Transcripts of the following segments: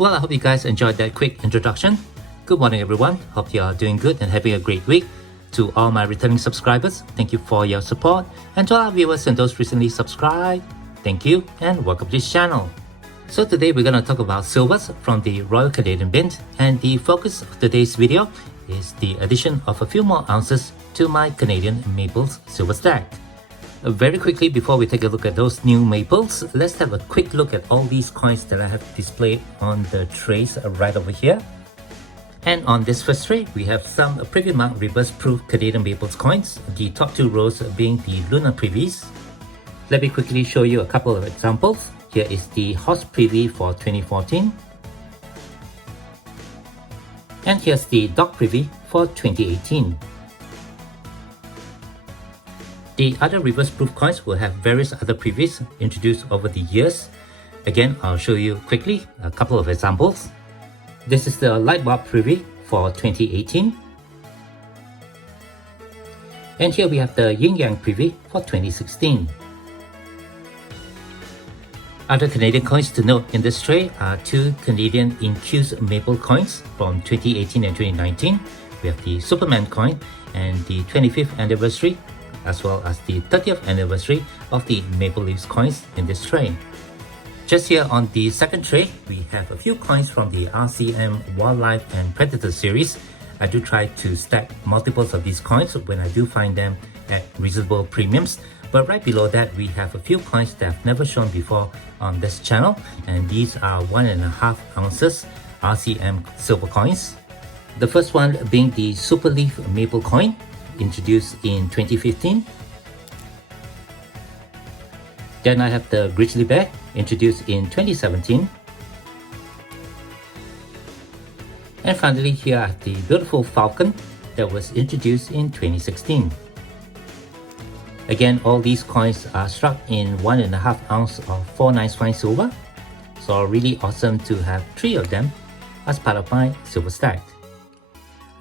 Well, I hope you guys enjoyed that quick introduction. Good morning, everyone. Hope you are doing good and having a great week. To all my returning subscribers, thank you for your support. And to our viewers and those recently subscribed, thank you and welcome to this channel. So today we're going to talk about silvers from the Royal Canadian Mint, and the focus of today's video is the addition of a few more ounces to my Canadian Maples silver stack. Very quickly, before we take a look at those new maples, let's have a quick look at all these coins that I have displayed on the trays right over here. And on this first tray, we have some preview mark reverse proof Canadian Maples coins, the top two rows being the Lunar Privies. Let me quickly show you a couple of examples. Here is the Horse Privy for 2014. And here's the Dog Privy for 2018. The other reverse proof coins will have various other privies introduced over the years. Again, I'll show you quickly a couple of examples. This is the Light Bulb Privy for 2018. And here we have the Yin Yang Privy for 2016. Other Canadian coins to note in this tray are two Canadian infused maple coins from 2018 and 2019. We have the Superman coin and the 25th anniversary, as well as the 30th anniversary of the Maple Leafs coins in this tray. Just here on the second tray, we have a few coins from the RCM Wildlife and Predator series. I do try to stack multiples of these coins when I do find them at reasonable premiums. But right below that, we have a few coins that I've never shown before on this channel, and these are 1.5 ounces RCM silver coins. The first one being the Super Leaf Maple coin, introduced in 2015. Then I have the Grizzly Bear, introduced in 2017. And finally, here I have the beautiful Falcon that was introduced in 2016. Again, all these coins are struck in 1.5 ounce of 4/9 fine silver. So really awesome to have 3 of them as part of my silver stack.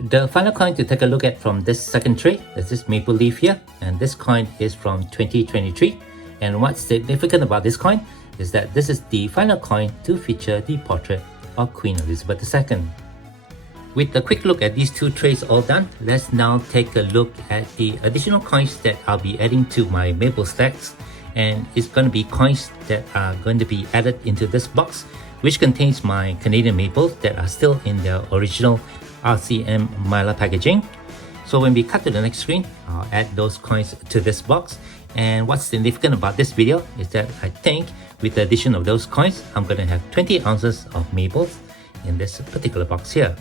The final coin to take a look at from this second tray is this Maple Leaf here, and this coin is from 2023. And what's significant about this coin is that this is the final coin to feature the portrait of Queen Elizabeth II. With a quick look at these two trays all done, let's now take a look at the additional coins that I'll be adding to my maple stacks. And it's going to be coins that are going to be added into this box, which contains my Canadian maples that are still in their original RCM Mylar packaging. So when we cut to the next screen, I'll add those coins to this box. And what's significant about this video is that I think with the addition of those coins, I'm going to have 20 ounces of maples in this particular box here.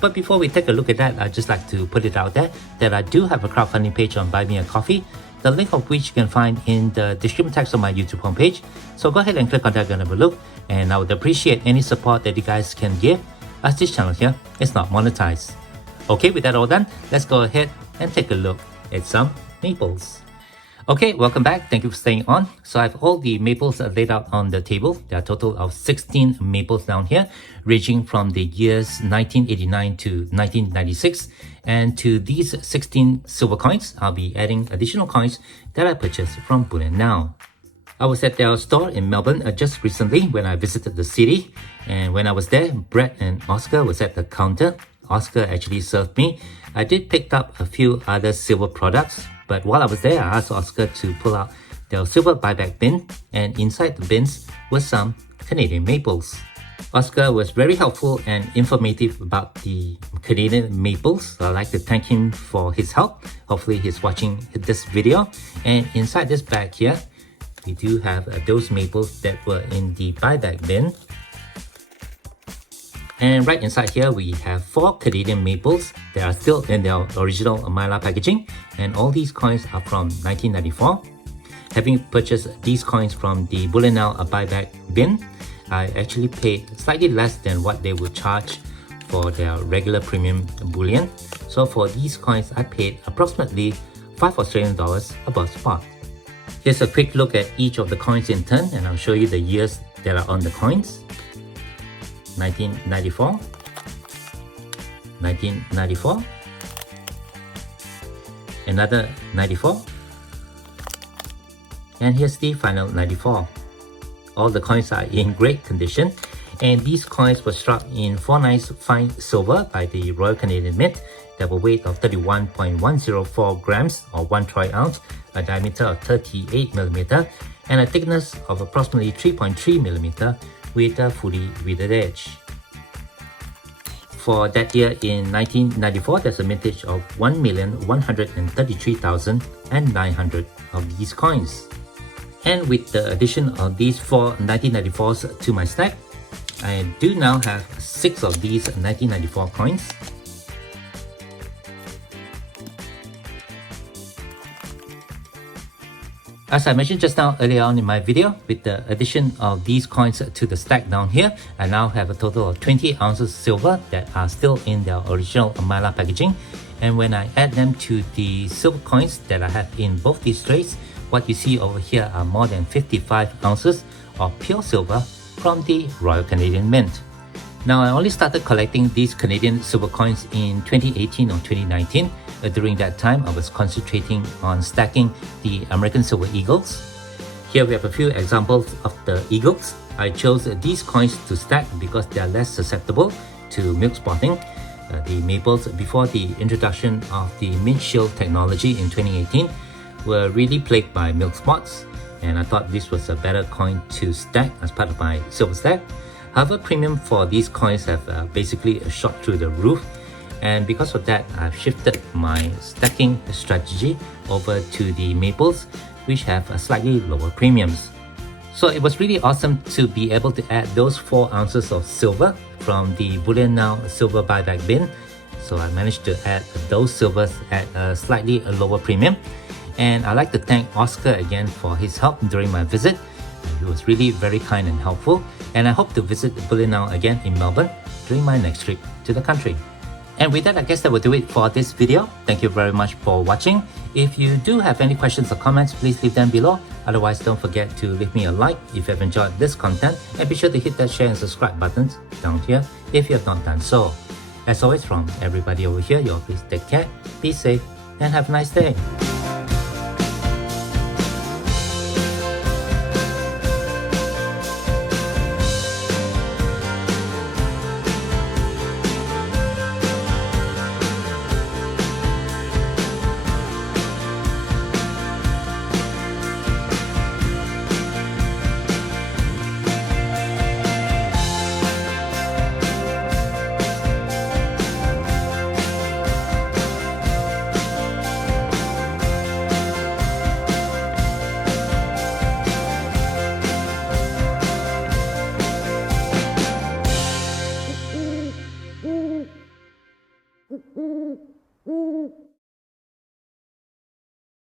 But before we take a look at that, I'd just like to put it out there that I do have a crowdfunding page on Buy Me a Coffee, the link of which you can find in the description text of my YouTube homepage. So go ahead and click on that and have a look, and I would appreciate any support that you guys can give, as this channel here is not monetized. Okay, with that all done, let's go ahead and take a look at some maples. Okay, welcome back. Thank you for staying on. So I have all the maples laid out on the table. There are a total of 16 maples down here, ranging from the years 1989 to 1996. And to these 16 silver coins, I'll be adding additional coins that I purchased from Bullion Now. I was at their store in Melbourne just recently when I visited the city. And when I was there, Brett and Oscar was at the counter. Oscar actually served me. I did pick up a few other silver products, but while I was there, I asked Oscar to pull out their silver buyback bin, and inside the bins was some Canadian maples. Oscar was very helpful and informative about the Canadian maples. So I'd like to thank him for his help. Hopefully he's watching this video. And inside this bag here, we do have those maples that were in the buyback bin. And right inside here, we have 4 Canadian maples that are still in their original Mylar packaging. And all these coins are from 1994. Having purchased these coins from the Bullion Now buyback bin, I actually paid slightly less than what they would charge for their regular premium bullion. So for these coins, I paid approximately $5 Australian above spot. Here's a quick look at each of the coins in turn, and I'll show you the years that are on the coins. 1994, 1994, another 94, and here's the final 94. All the coins are in great condition, And these coins were struck in 4 nice fine silver by the Royal Canadian Mint. They have a weight of 31.104 grams or 1 troy ounce, a diameter of 38 millimeter, and a thickness of approximately 3.3 millimeter with a fully weathered edge. For that year in 1994, there's a mintage of 1,133,900 of these coins. And with the addition of these 4 1994s to my stack, I do now have 6 of these 1994 coins. As I mentioned just now earlier on in my video, with the addition of these coins to the stack down here, I now have a total of 20 ounces silver that are still in their original mylar packaging. And when I add them to the silver coins that I have in both these trays, what you see over here are more than 55 ounces of pure silver from the Royal Canadian Mint. Now, I only started collecting these Canadian silver coins in 2018 or 2019. During that time, I was concentrating on stacking the American Silver Eagles. Here we have a few examples of the Eagles. I chose these coins to stack because they are less susceptible to milk spotting. The maples, before the introduction of the mint shield technology in 2018, were really plagued by milk spots, and I thought this was a better coin to stack as part of my silver stack. However, premium for these coins have basically shot through the roof, and because of that, I've shifted my stacking strategy over to the maples, which have a slightly lower premiums. So it was really awesome to be able to add those 4 ounces of silver from the Bullion Now silver buyback bin. So I managed to add those silvers at a slightly lower premium. And I'd like to thank Oscar again for his help during my visit. He was really very kind and helpful, and I hope to visit Bullion Now again in Melbourne during my next trip to the country. And with that, I guess that will do it for this video. Thank you very much for watching. If you do have any questions or comments, please leave them below. Otherwise, don't forget to leave me a like if you have enjoyed this content, and be sure to hit that share and subscribe buttons down here if you have not done so. As always, from everybody over here, you all please take care, be safe, and have a nice day.